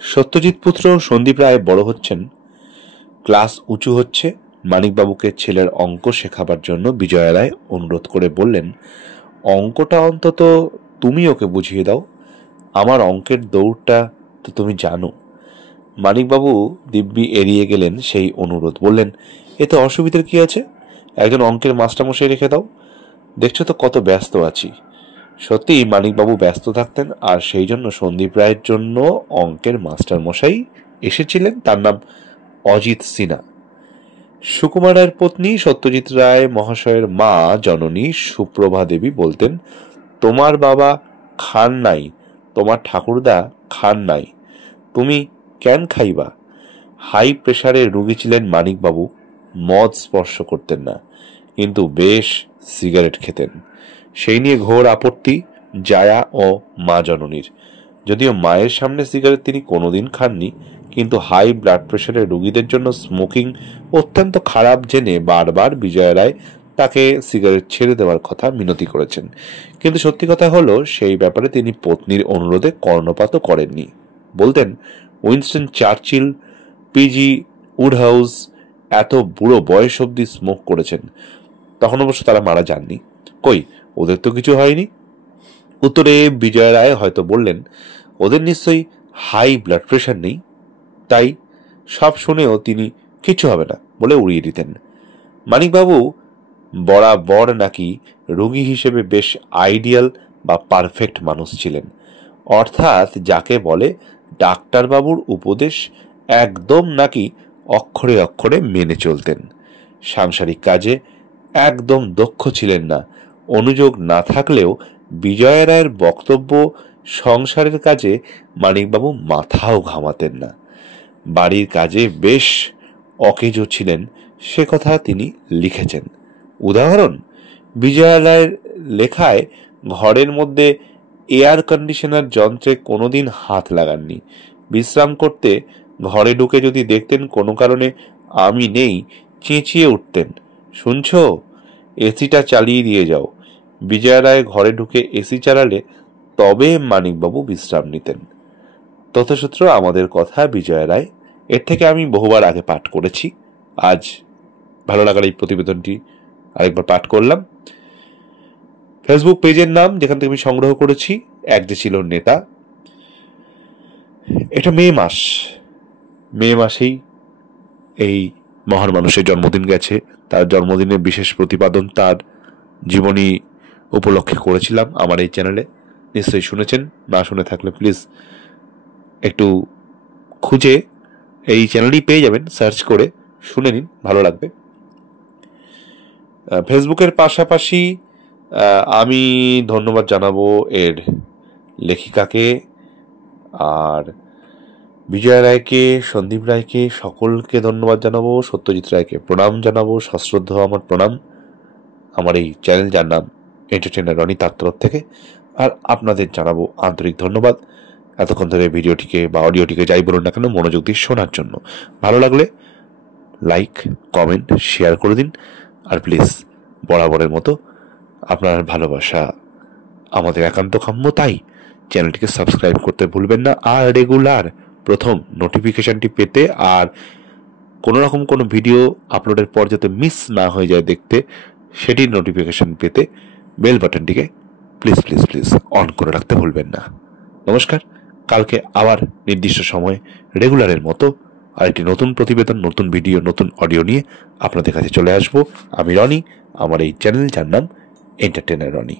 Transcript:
সত্যজিৎ পুত্র সন্দীপ রায় বড় হচ্ছেন, ক্লাস উঁচু হচ্ছে। মানিকবাবুকে ছেলের অঙ্ক শেখাবার জন্য বিজয়া রায় অনুরোধ করে বললেন, অঙ্কটা অন্তত তুমি ওকে বুঝিয়ে দাও, আমার অঙ্কের দৌড়টা তো তুমি জানো। মানিকবাবু দিব্যি এড়িয়ে গেলেন সেই অনুরোধ, বললেন, এতে অসুবিধার কি আছে, একজন অঙ্কের মাস্টারমশাই রেখে দাও, দেখছো তো কত ব্যস্ত আছি। সত্যি মানিকবাবু ব্যস্ত থাকতেন, আর সেই জন্য সন্দীপ রায়ের জন্য অঙ্কের মাস্টারমশাই এসেছিলেন, তার নাম অজিত সিনহা। সুকুমার রায়ের পত্নী সত্যজিৎ রায় মহাশয়ের মা জননী সুপ্রভা দেবী বলতেন, তোমার বাবা খান নাই, তোমার ঠাকুরদা খান নাই, তুমি কেন খাইবা। হাই প্রেশারে রুগী ছিলেন মানিকবাবু, মদ স্পর্শ করতেন না, কিন্তু বেশ সিগারেট খেতেন। সেই নিয়ে ঘোর আপত্তি জায়া ও মা জননীর। যদিও মায়ের সামনে সিগারেট তিনি কোনোদিন খাননি, কিন্তু হাই ব্লাড প্রেশারের রোগীদের জন্য স্মোকিং অত্যন্ত খারাপ জেনে বারবার বিজয়া রায় তাকে সিগারেট ছেড়ে দেওয়ার কথা মিনতি করেছেন। কিন্তু সত্যি কথা হলো, সেই ব্যাপারে তিনি পত্নীর অনুরোধে কর্ণপাতও করেননি। বলতেন, উইনস্টন চার্চিল, পিজি উডহাউস এত বুড়ো বয়স অব্দি স্মোক করেছেন, তখন অবশ্য তারা মারা যাননি, কই ওদের তো কিছু হয়নি। উত্তরে বিজয়া রায় হয়তো বললেন, ওদের নিশ্চয়ই হাই ব্লাড প্রেশার নেই, তাই সব শুনেও তিনি কিছু হবে না বলে উড়িয়ে দিতেন। মানিকবাবু বরাবর নাকি রোগী হিসেবে বেশ আইডিয়াল বা পারফেক্ট মানুষ ছিলেন, অর্থাৎ যাকে বলে ডাক্তারবাবুর উপদেশ একদম নাকি অক্ষরে অক্ষরে মেনে চলতেন। সাংসারিক কাজে একদম দক্ষ ছিলেন না, অনুযোগ না থাকলেও বিজয়া রায়ের বক্তব্য সংসারের কাজে মানিকবাবু মাথাও ঘামাতেন না। বাড়ির কাজে বেশ অকেজো ছিলেন, সে কথা তিনি লিখেছেন। উদাহরণ, বিজয়া রায়ের লেখায় ঘরের মধ্যে এয়ার কন্ডিশনার যন্ত্রে কোনোদিন হাত লাগাননি। বিশ্রাম করতে ঘরে ঢুকে যদি দেখতেন কোনো কারণে আমি নেই, চেঁচিয়ে উঠতেন, শুনছ, এসিটা চালিয়ে দিয়ে যাও। বিজয়া রায় ঘরে ঢুকে এসি চালালে তবে মানিকবাবু বিশ্রাম নিতেন। তথ্যসূত্র আমাদের কথা বিজয়া রায়। এর থেকে আমি বহুবার আগে পাঠ করেছি, আজ ভালো লাগার এই প্রতিবেদনটি আরেকবার পাঠ করলাম। ফেসবুক পেজের নাম যেখান থেকে আমি সংগ্রহ করেছি, এক যে ছিল নেতা। এটা মে মাসেই এই মহান মানুষের জন্মদিন গেছে, তার জন্মদিনের বিশেষ প্রতিপাদন তার জীবনী উপলক্ষে করেছিলাম আমার এই চ্যানেলে। নিশ্চয়ই শুনেছেন, না শুনে থাকলে প্লিজ একটু খুঁজে এই চ্যানেলই পেয়ে যাবেন, সার্চ করে শুনে নিন, ভালো লাগবে। ফেসবুকের পাশাপাশি আমি ধন্যবাদ জানাবো এর লেখিকাকে, আর বিজয়া রায়কে, সন্দীপ রায়কে, সকলকে ধন্যবাদ জানাবো। সত্যজিৎ রায়কে প্রণাম জানাবো, সশ্রদ্ধ আমার প্রণাম, আমার এই চ্যানেল যার নাম এন্টারটেইনার রনি, তার তরফ থেকে। আর আপনাদের জানাবো আন্তরিক ধন্যবাদ এতক্ষণ ধরে ভিডিওটিকে বা অডিওটিকে যাই বলুন না কেন মনোযোগ দিয়ে শোনার জন্য। ভালো লাগলে লাইক, কমেন্ট, শেয়ার করে দিন। আর প্লিজ বরাবরের মতো আপনার ভালোবাসা আমাদের একান্ত কাম্য, তাই চ্যানেলটিকে সাবস্ক্রাইব করতে ভুলবেন না। আর রেগুলার প্রথম নোটিফিকেশনটি পেতে, আর কোনো রকম কোনো ভিডিও আপলোডের পর যাতে মিস না হয়ে যায় দেখতে, সেটির নোটিফিকেশন পেতে বেল বাটনটিকে প্লিজ প্লিজ প্লিজ অন করে রাখতে ভুলবেন না। নমস্কার, কালকে আবার নির্দিষ্ট সময়ে রেগুলারের মতো আরেকটি নতুন প্রতিবেদন, নতুন ভিডিও, নতুন অডিও নিয়ে আপনাদের কাছে চলে আসবো। আমি রনি, আমার এই চ্যানেল যার নাম এন্টারটেইনার রনি।